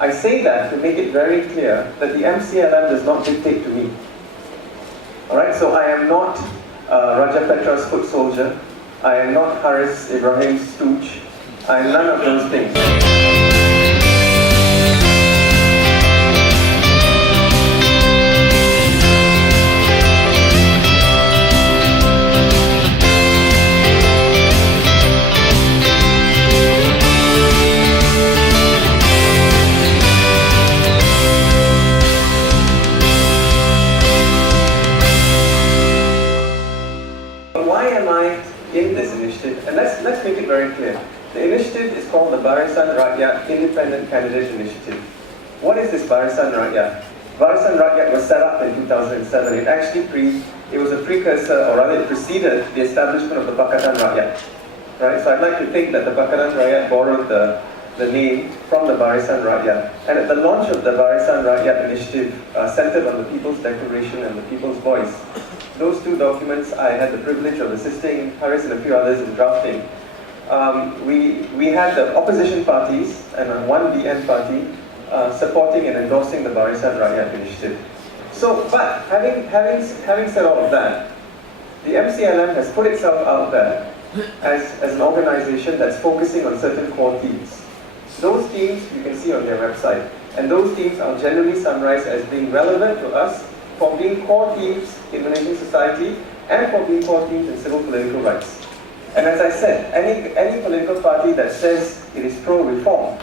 I say that to make it very clear that the MCLM does not dictate to me. Alright, so I am not Raja Petra's foot soldier. I am not Haris Ibrahim's stooge. I am none of those things. Why am I in this initiative? And let's make it very clear. The initiative is called the Barisan Rakyat Independent Candidate Initiative. What is this Barisan Rakyat? Barisan Rakyat was set up in 2007. It was a precursor, or rather it preceded the establishment of the Pakatan Rakyat. Right? So I'd like to think that the Pakatan Rakyat borrowed the name from the Barisan Rakyat. And at the launch of the Barisan Rakyat initiative, centered on the People's Declaration and the People's Voice, those two documents I had the privilege of assisting Haris and a few others in drafting. We had the opposition parties and one BN party supporting and endorsing the Barisan Rakyat initiative. So, but having said all of that, the MCLM has put itself out there as an organization that's focusing on certain core themes. Those themes you can see on their website, and those themes are generally summarized as being relevant to us for being core themes in Malaysian society and for being core themes in civil political rights. And as I said, any political party that says it is pro-reform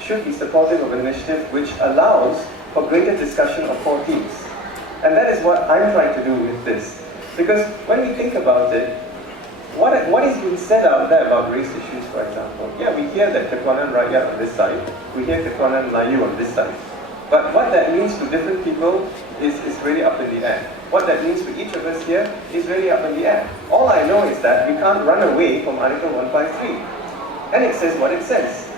should be supportive of an initiative which allows for greater discussion of core themes. And that is what I'm trying to do with this. Because when we think about it, what is being said out there about race issues, for example? Yeah, we hear that Ketuanan Rakyat on this side, we hear Ketuanan Melayu on this side. But what that means to different people is really up in the air. What that means for each of us here is really up in the air. All I know is that we can't run away from Article 153. And it says what it says.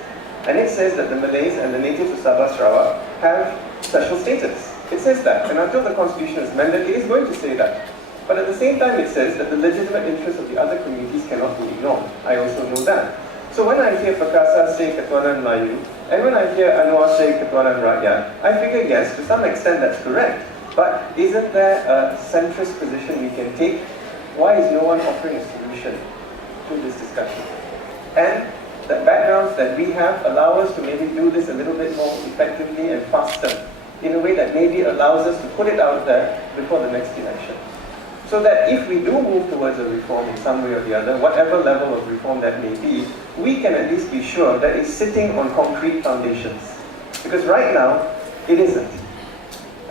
And it says that the Malays and the natives of Sabah Sarawak have special status. It says that. And until the Constitution is amended, it is going to say that. But at the same time, it says that the legitimate interests of the other communities cannot be ignored. I also know that. So when I hear Perkasa say Ketuanan Melayu, and when I hear Anwar say Ketuanan Rakyat, I figure yes, to some extent that's correct. But isn't there a centrist position we can take? Why is no one offering a solution to this discussion? And the backgrounds that we have allow us to maybe do this a little bit more effectively and faster, in a way that maybe allows us to put it out there before the next election. So that if we do move towards a reform in some way or the other, whatever level of reform that may be, we can at least be sure that it's sitting on concrete foundations. Because right now, it isn't.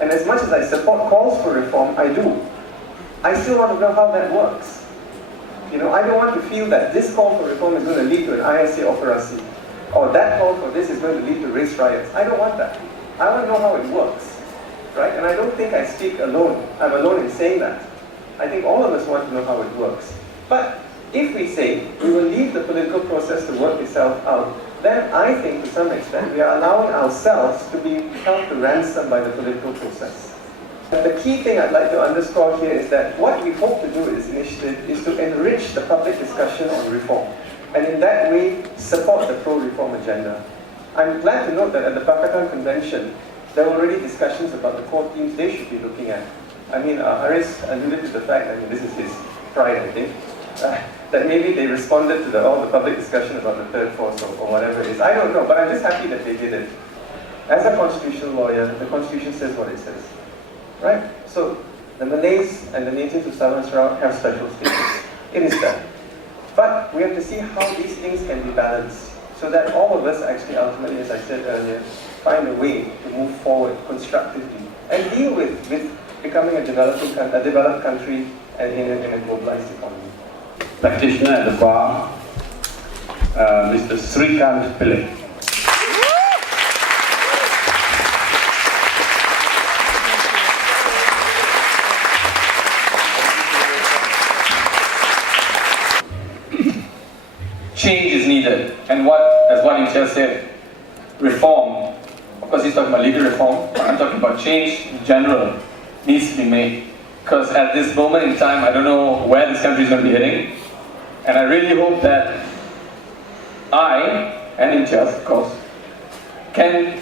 And as much as I support calls for reform, I do. I still want to know how that works. You know, I don't want to feel that this call for reform is going to lead to an ISA operasi, or that call for this is going to lead to race riots. I don't want that. I want to know how it works. Right? And I don't think I speak alone. I'm alone in saying that. I think all of us want to know how it works. But if we say we will leave the political process to work itself out, then I think to some extent we are allowing ourselves to be held to ransom by the political process. But the key thing I'd like to underscore here is that what we hope to do with this initiative is to enrich the public discussion on reform, and in that way support the pro-reform agenda. I'm glad to note that at the Pakatan Convention, there were already discussions about the core themes they should be looking at. I mean, Haris alluded to the fact, I mean, this is his pride, I think, that maybe they responded to all the public discussion about the third force or whatever it is. I don't know, but I'm just happy that they did it. As a constitutional lawyer, the Constitution says what it says, right? So, the Malays and the natives of Sabah Sarawak have special status. It is that. But we have to see how these things can be balanced, so that all of us actually ultimately, as I said earlier, find a way to move forward constructively and deal with becoming a developed country and in a globalized economy. Practitioner at the bar, Mr. Srikant Pillai. Change is needed, and as what you just said, reform. Of course, he's talking about legal reform. I'm talking about change in general needs to be made. Because at this moment in time, I don't know where this country is going to be heading. And I really hope that I, and Inchas, of course, can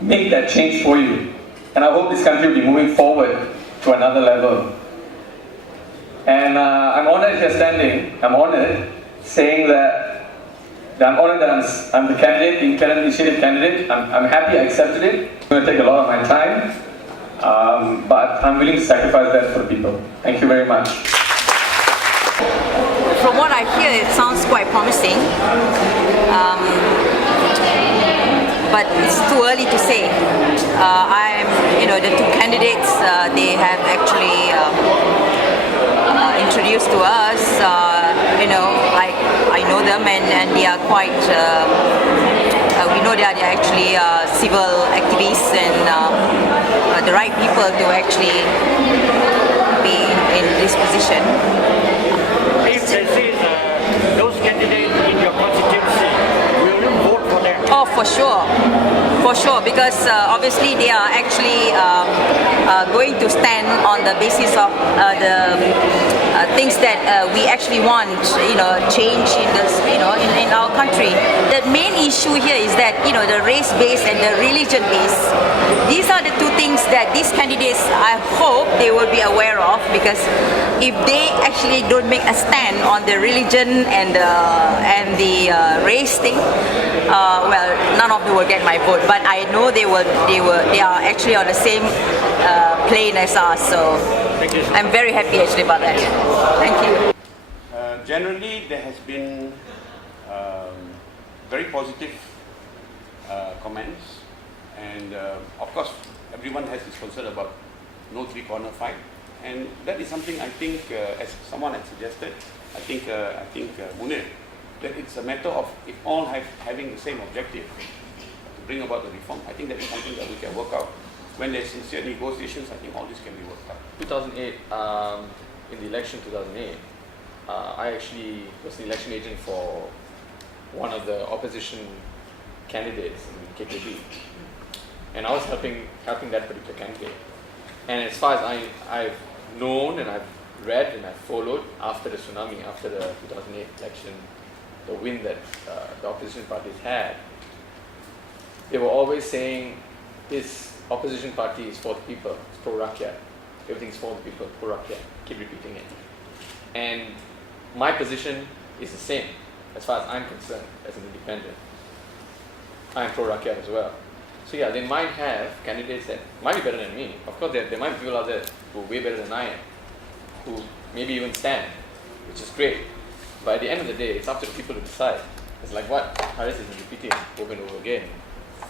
make that change for you. And I hope this country will be moving forward to another level. And I'm honored here standing. I'm honored saying that I'm honored that I'm the candidate, the independent initiative candidate. I'm happy I accepted it. It's going to take a lot of my time, but I'm willing to sacrifice that for the people. Thank you very much. From what I hear, it sounds quite promising, but it's too early to say. The two candidates they have actually introduced to us. I know them, and they are quite. We know that they are actually civil activists and the right people to actually be in this position. If they say those candidates in your constituency, will you vote for them? Oh, for sure, because obviously they are actually going to stand on the basis of the things that we actually want, change in this, in our country. The main issue here is that, the race-based and the religion-based. These are the two things that these candidates, I hope they will be aware of, because if they actually don't make a stand on the religion and the race thing, well, none of them will get my vote. But I know they are actually on the same plane as us. So I'm very happy actually about that. Thank you. Generally, there has been very positive comments, and of course, everyone has this concern about no three-corner fight, and that is something I think, as someone had suggested, I think Munir, that it's a matter of if all having the same objective to bring about the reform. I think that is something that we can work out. When there's sincere negotiations, I think all this can be worked out. 2008, in the election 2008, I actually was the election agent for one of the opposition candidates in KKB, and I was helping that particular candidate. And as far as I've known and I've read and I've followed after the tsunami, after the 2008 election, the win that the opposition parties had, they were always saying this opposition party is for the people, it's pro-rakyat, everything's for the people, pro-rakyat, keep repeating it. And my position is the same as far as I'm concerned as an independent. I'm pro-rakyat as well. So yeah, they might have candidates that might be better than me. Of course, there might be people out there who are way better than I am, who maybe even stand, which is great. But at the end of the day, it's up to the people to decide. It's like what Haris is repeating over and over again,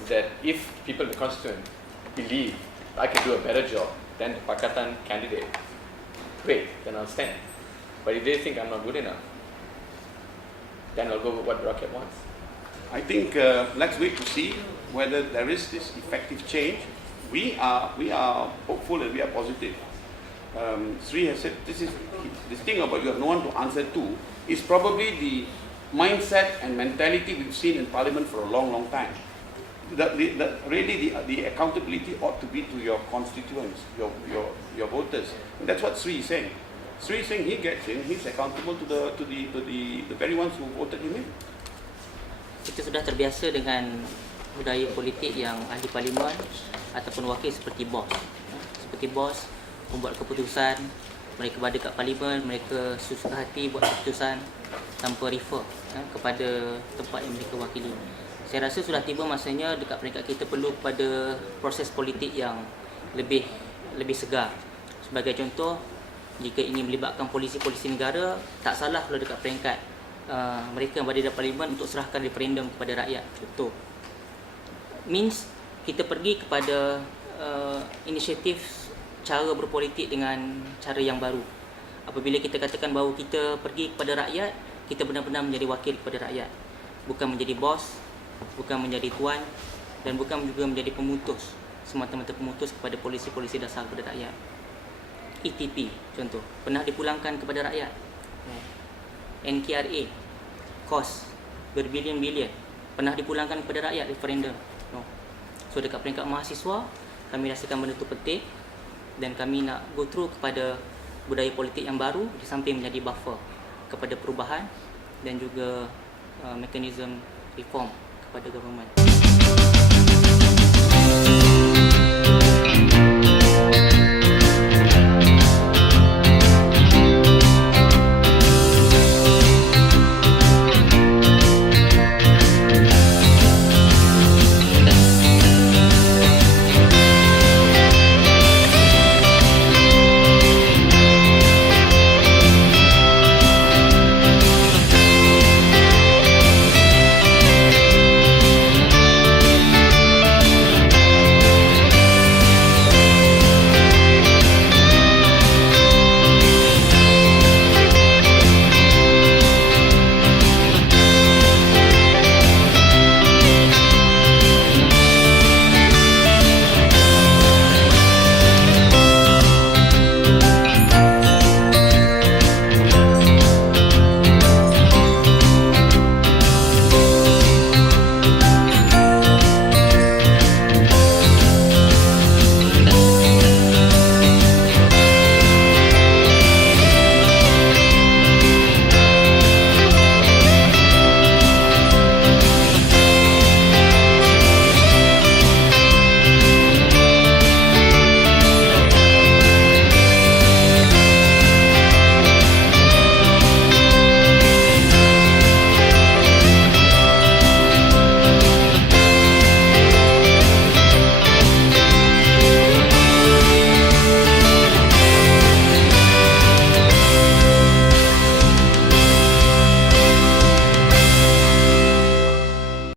is that if people in the constituent believe I can do a better job than the Pakatan candidate, great, then I'll stand. But if they think I'm not good enough, then I'll go with what Rakyat wants. I think let's wait to see whether there is this effective change. We are hopeful and we are positive. Sri has said this thing about you have no one to answer to is probably the mindset and mentality we've seen in Parliament for a long, long time. The accountability ought to be to your constituents, your voters. And that's what Sri is saying. Sri is saying he gets in, he's accountable to the very ones who voted him in. Kita sudah terbiasa dengan budaya politik yang ahli parlimen ataupun wakil seperti bos. Seperti bos membuat keputusan, mereka berada kat parlimen, mereka suka hati buat keputusan tanpa refer kepada tempat yang mereka wakili. Saya rasa sudah tiba masanya dekat peringkat kita perlu kepada proses politik yang lebih segar. Sebagai contoh, jika ingin melibatkan polisi-polisi negara, tak salah kalau dekat peringkat mereka yang berada di parlimen untuk serahkan referendum kepada rakyat. Betul. Means kita pergi kepada inisiatif cara berpolitik dengan cara yang baru. Apabila kita katakan bahawa kita pergi kepada rakyat, kita benar-benar menjadi wakil kepada rakyat. Bukan menjadi bos, bukan menjadi tuan, dan bukan juga menjadi pemutus, semata-mata pemutus kepada polisi-polisi dasar kepada rakyat. ETP contoh, pernah dipulangkan kepada rakyat. NKRA, kos berbilion-bilion, pernah dipulangkan kepada rakyat referendum. So dekat peringkat mahasiswa, kami rasakan benda itu penting dan kami nak go through kepada budaya politik yang baru di samping menjadi buffer kepada perubahan dan juga mekanisme reform kepada government. Liberties.